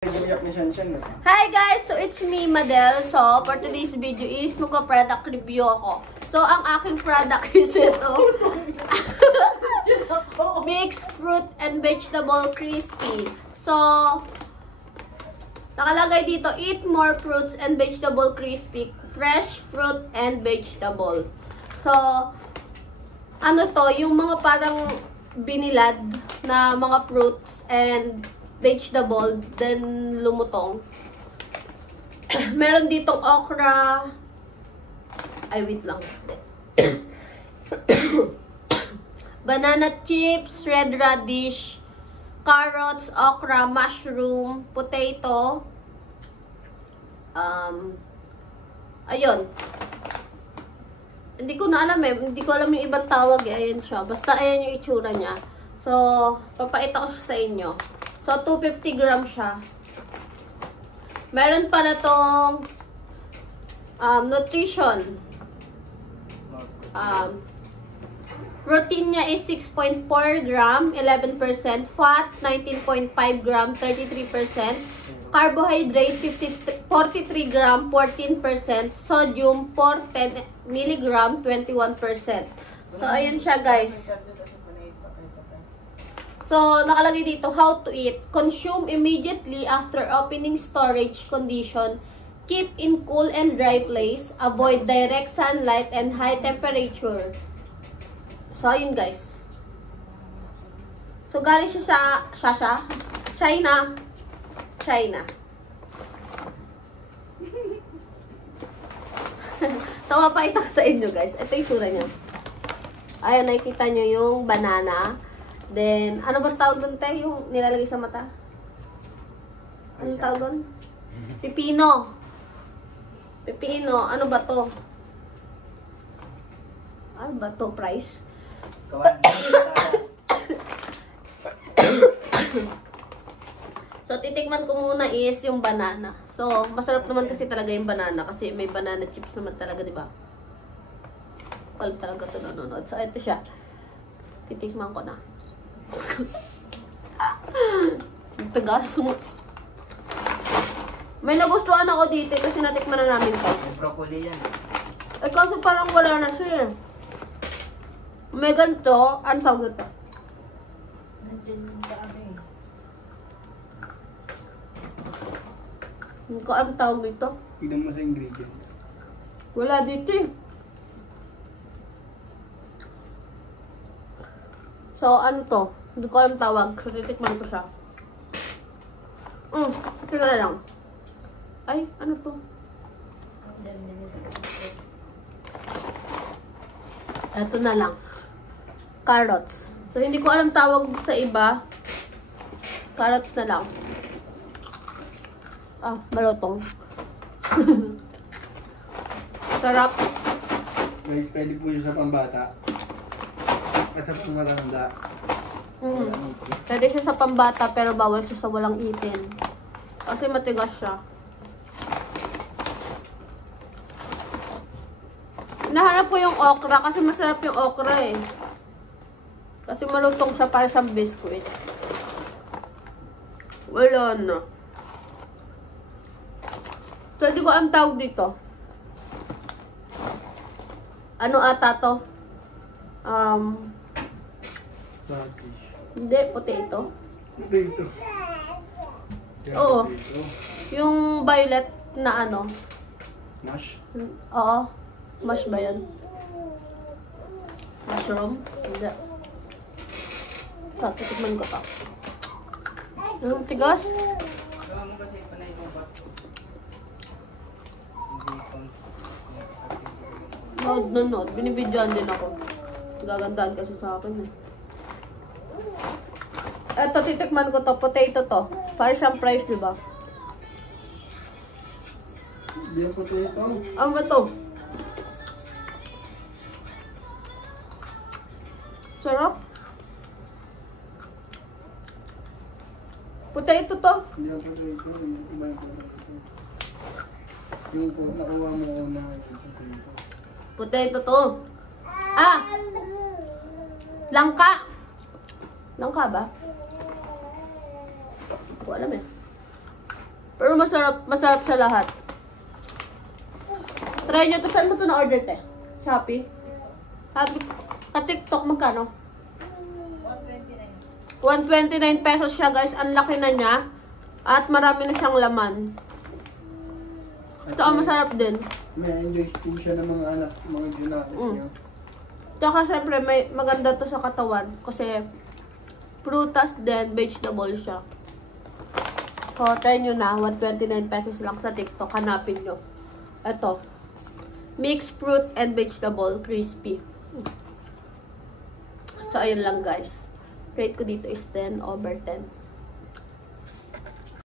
Hi guys! So it's me, Madel. So for today's video is magpa-product review ako. So ang aking product is ito. Mixed fruit and vegetable crispy. So nakalagay dito, eat more fruits and vegetable crispy. Fresh fruit and vegetable. So ano to, yung mga parang binilad na mga fruits and vegetable, then lumutong. Meron ditong okra. Ay, wait lang. Banana chips, red radish, carrots, okra, mushroom, potato. Ayun. Hindi ko na alam eh. Hindi ko alam yung ibang tawag eh. Ayan siya. Basta ayan yung itsura niya. So, papakita ko siya sa inyo. So, 250 grams siya. Meron pa na tong nutrition. Protein niya is 6.4 gram, 11%. Fat, 19.5 gram, 33%. Carbohydrate, 43 gram, 14%. Sodium, 410 milligram, 21%. So, ayun siya guys. So, nakalagay dito, how to eat. Consume immediately after opening storage condition. Keep in cool and dry place. Avoid direct sunlight and high temperature. So, ayun guys. So, galing siya sa China. So, mapakita ko sa inyo guys. Ito yung sura niya. Ayun, nakikita nyo yung banana. Then, ano ba tawag doon tayo? Yung nilalagay sa mata? Ano tawag doon? Pipino. Pipino. Ano ba to? Ano ba to? Price? So, titikman ko muna is yung banana. So, masarap naman kasi talaga yung banana. Kasi may banana chips naman talaga, di ba? Pal talaga ito nanonood. So, ito siya. Titikman ko na. Tagas. May nagustuhan ako dito kasi natikman na namin to. May broccoli yan. Eh kasi parang wala na siya. May ganito. Ano tawag ito? Nandiyan yung dami. Hindi ko alam tawag ito. Tignan mo sa ingredients. Wala dito eh. So, ano to? Hindi ko alam tawag. So, titikman ko siya. Ito na lang. Ay, ano to? Ito na lang. Carrots. So, hindi ko alam tawag sa iba. Carrots na lang. Ah, malutong. Sarap. Guys, pwede po yun sa pambata. At sa pangmatanda. Pwede siya sa pambata pero bawal siya sa walang itin. Kasi matigas siya. Nahanap ko yung okra kasi masarap yung okra eh. Kasi malutong siya para sa biscuit. Wala na. So, hindi ko ang tawag dito. Ano ata to? Radish. Hindi, potato. Potato. Oo. Yung violet na ano. Mash? Oo. Mash ba yan? Mushroom? Hindi. Titikman ko to. Yung tigas? Gawa mo kasi panay mo ba? Nood. Binibidyoan din ako. Gagandahan kasi sa akin eh. Eto, titikman ko to. Potato to. Para siyang fries, diba? Hindi ang potato. Ano ba to? Sarap. Potato to. Hindi ang potato. Iba yung potato. Yung po, nakuha mo na yung potato. Potato to. Ah! Langka. Langka ba? Hindi ko alam eh. Pero masarap sa lahat. Try nyo to. Saan mo to na-order, te? Shopee? Ka-TikTok, magkano? 129 pesos siya, guys. Ang laki na niya. At marami na siyang laman. Ito ang masarap din. May enjoy po siya ng mga anak, mga ginakis niya. Tsaka syempre, maganda to sa katawan. Kasi, prutas din, vegetable siya. So, try nyo na. 129 pesos lang sa TikTok. Hanapin nyo. Ito. Mixed fruit and vegetable. Crispy. So, ayun lang guys. Rate ko dito is 10/10.